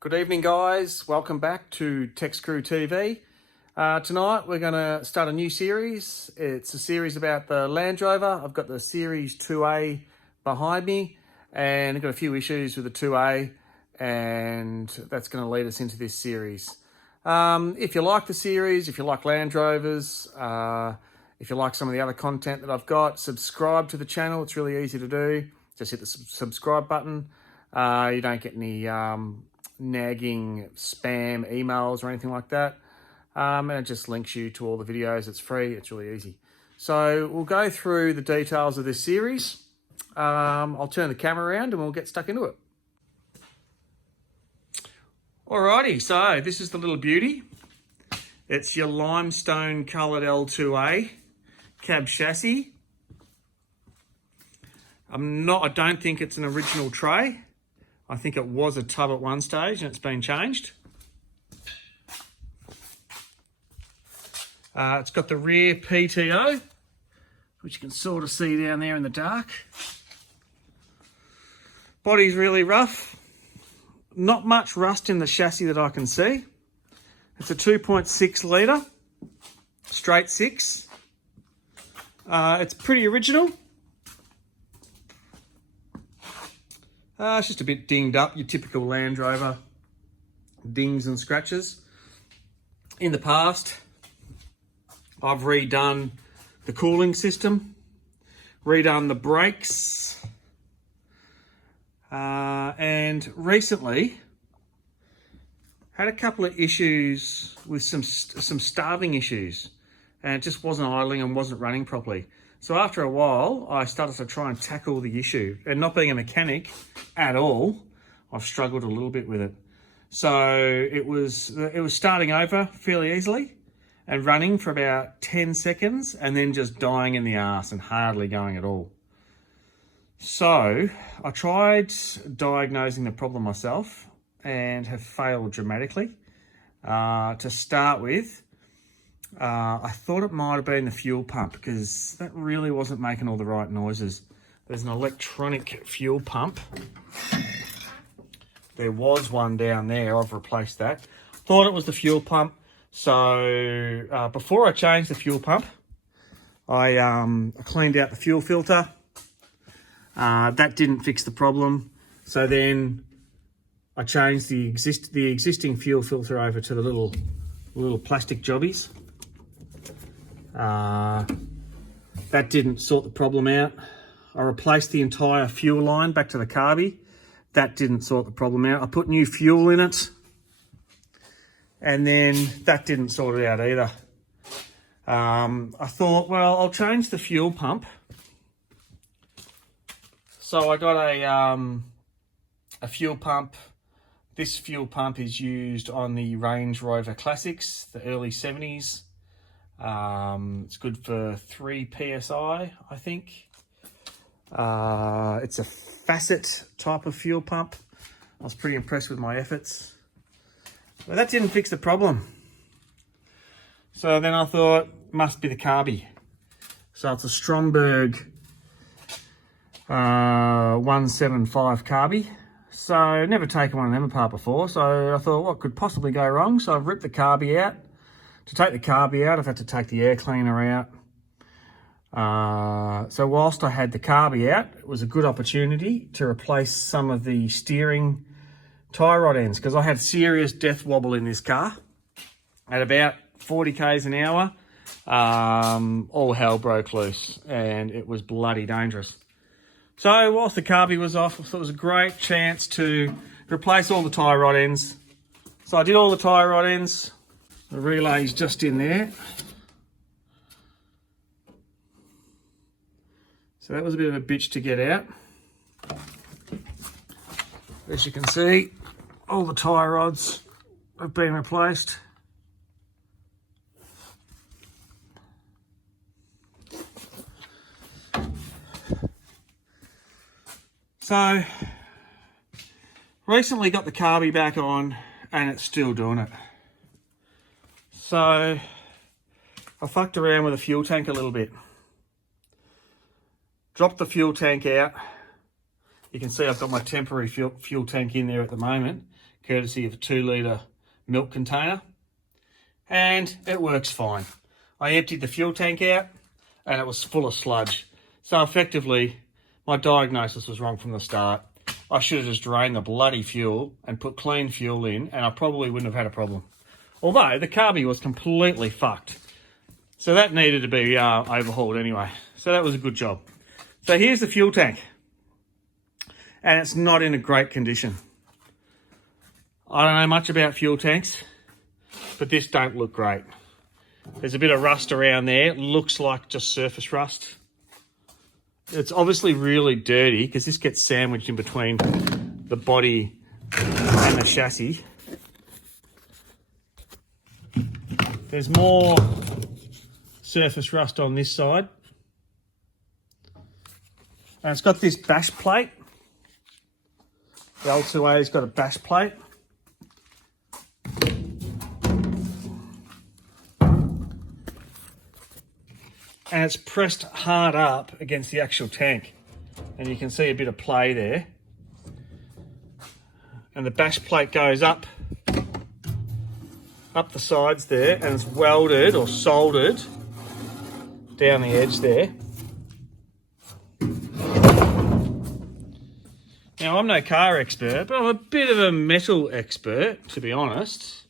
Good evening, guys. Welcome back to Tex Crew TV. Tonight we're going to start a new series. It's a series about the Land Rover. I've got the Series 2A behind me and I've got a few issues with the 2A, and that's going to lead us into this series. If you like the series, if you like Land Rovers, if you like some of the other content that I've got, subscribe to the channel. It's really easy to do. Just hit the subscribe button. You don't get any nagging spam emails or anything like that, and it just links you to all the videos. It's free, it's really easy. So we'll go through the details of this series. I'll turn the camera around and we'll get stuck into it. Alrighty, so this is the little beauty. It's your limestone coloured L2A cab chassis. I don't think it's an original tray. I think it was a tub at one stage and it's been changed. It's got the rear PTO, which you can sort of see down there in the dark. Body's really rough. Not much rust in the chassis that I can see. It's a 2.6 litre, straight six. It's pretty original. It's just a bit dinged up, your typical Land Rover dings and scratches. In the past, I've redone the cooling system, redone the brakes, and recently had a couple of issues with some starving issues, and it just wasn't idling and wasn't running properly. So after a while, I started to try and tackle the issue. And not being a mechanic at all, I've struggled a little bit with it. So it was starting over fairly easily and running for about 10 seconds and then just dying in the arse and hardly going at all. So I tried diagnosing the problem myself and have failed dramatically. To start with, I thought it might have been the fuel pump because that really wasn't making all the right noises. There's an electronic fuel pump. There was one down there. I've replaced that. Thought it was the fuel pump. So before I changed the fuel pump, I cleaned out the fuel filter. That didn't fix the problem. So then I changed the existing fuel filter over to the little plastic jobbies. That didn't sort the problem out. I replaced the entire fuel line back to the carby. That didn't sort the problem out. I put new fuel in it, and then that didn't sort it out either. I thought, well, I'll change the fuel pump. So I got a fuel pump. This fuel pump is used on the Range Rover Classics, the early 70s. It's good for 3 PSI, I think. It's a facet type of fuel pump. I was pretty impressed with my efforts. But that didn't fix the problem. So then I thought, must be the carby. So it's a Stromberg 175 carby. So never taken one of them apart before. So I thought, what could possibly go wrong? So I've ripped the carby out. To take the carby out, I've had to take the air cleaner out. So whilst I had the carby out, it was a good opportunity to replace some of the steering tie rod ends, because I had serious death wobble in this car. At about 40 k's an hour, all hell broke loose and it was bloody dangerous. So whilst the carby was off, I thought it was a great chance to replace all the tie rod ends. So I did all the tie rod ends. The relay's just in there. So that was a bit of a bitch to get out. As you can see, all the tie rods have been replaced. So, recently got the carby back on and it's still doing it. So I fucked around with the fuel tank a little bit. Dropped the fuel tank out. You can see I've got my temporary fuel tank in there at the moment courtesy of a 2-litre milk container, and it works fine. I emptied the fuel tank out and it was full of sludge. So effectively, my diagnosis was wrong from the start. I should have just drained the bloody fuel and put clean fuel in, and I probably wouldn't have had a problem. Although the carby was completely fucked. So that needed to be overhauled anyway. So that was a good job. So here's the fuel tank. And it's not in a great condition. I don't know much about fuel tanks, but this don't look great. There's a bit of rust around there. It looks like just surface rust. It's obviously really dirty because this gets sandwiched in between the body and the chassis. There's more surface rust on this side. And it's got this bash plate. The L2A's got a bash plate. And it's pressed hard up against the actual tank. And you can see a bit of play there. And the bash plate goes up the sides there, and it's welded or soldered down the edge there. Now, I'm no car expert, but I'm a bit of a metal expert, to be honest.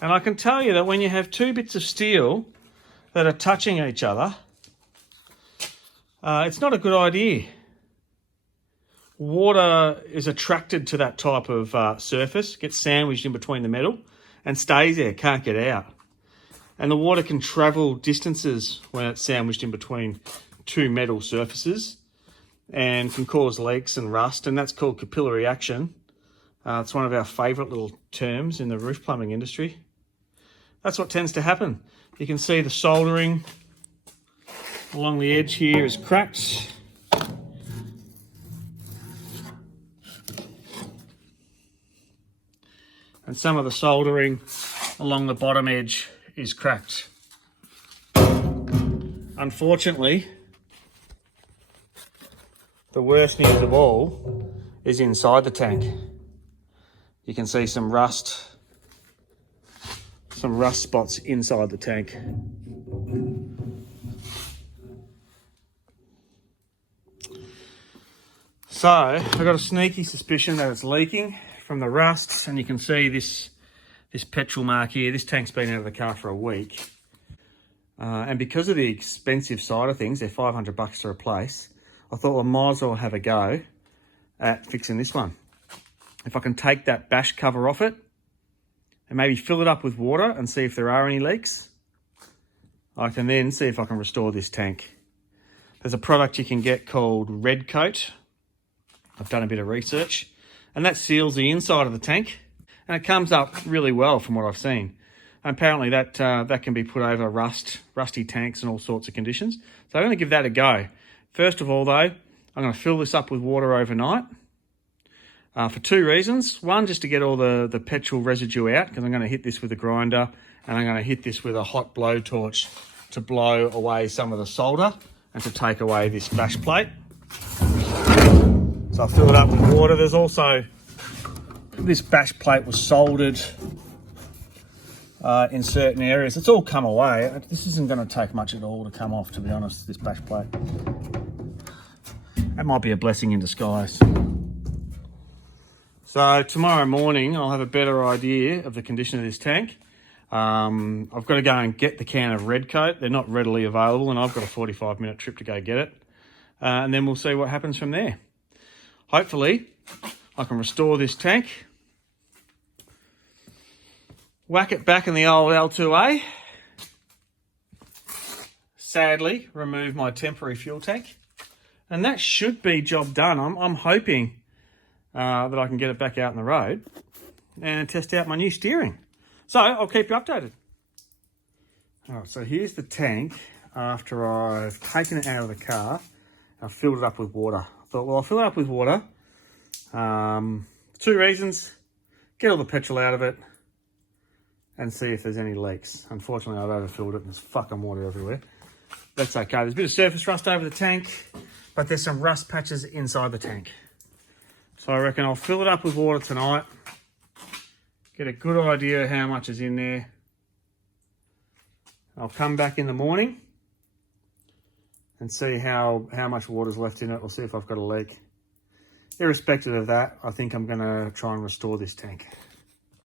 And I can tell you that when you have two bits of steel that are touching each other, it's not a good idea. Water is attracted to that type of surface, gets sandwiched in between the metal and stays there, can't get out. And the water can travel distances when it's sandwiched in between two metal surfaces and can cause leaks and rust, and that's called capillary action. It's one of our favourite little terms in the roof plumbing industry. That's what tends to happen. You can see the soldering along the edge here is cracked. And some of the soldering along the bottom edge is cracked. Unfortunately, the worst news of all is inside the tank. You can see some rust spots inside the tank. So I've got a sneaky suspicion that it's leaking from the rust, and you can see this petrol mark here. This tank's been out of the car for a week. And because of the expensive side of things, they're $500 to replace, I thought I might as well have a go at fixing this one. If I can take that bash cover off it and maybe fill it up with water and see if there are any leaks, I can then see if I can restore this tank. There's a product you can get called Red Coat. I've done a bit of research, and that seals the inside of the tank, and it comes up really well from what I've seen. And apparently that can be put over rusty tanks and all sorts of conditions. So I'm going to give that a go. First of all, though, I'm going to fill this up with water overnight for two reasons. One, just to get all the petrol residue out, because I'm going to hit this with a grinder, and I'm going to hit this with a hot blowtorch to blow away some of the solder and to take away this bash plate. So I'll fill it up with water. There's also, this bash plate was soldered in certain areas. It's all come away. This isn't going to take much at all to come off, to be honest, this bash plate. That might be a blessing in disguise. So tomorrow morning, I'll have a better idea of the condition of this tank. I've got to go and get the can of Red Coat. They're not readily available, and I've got a 45-minute trip to go get it. And then we'll see what happens from there. Hopefully, I can restore this tank, whack it back in the old L2A, sadly, remove my temporary fuel tank, and that should be job done. I'm hoping that I can get it back out on the road and test out my new steering. So I'll keep you updated. All right, so here's the tank after I've taken it out of the car. I've filled it up with water. I thought, well, I'll fill it up with water. Two reasons: get all the petrol out of it and see if there's any leaks. Unfortunately, I've overfilled it and there's fucking water everywhere. That's okay. There's a bit of surface rust over the tank, but there's some rust patches inside the tank. So I reckon I'll fill it up with water tonight get a good idea of how much is in there. I'll come back in the morning and see how much water's left in it, or see if I've got a leak. Irrespective of that, I think I'm going to try and restore this tank.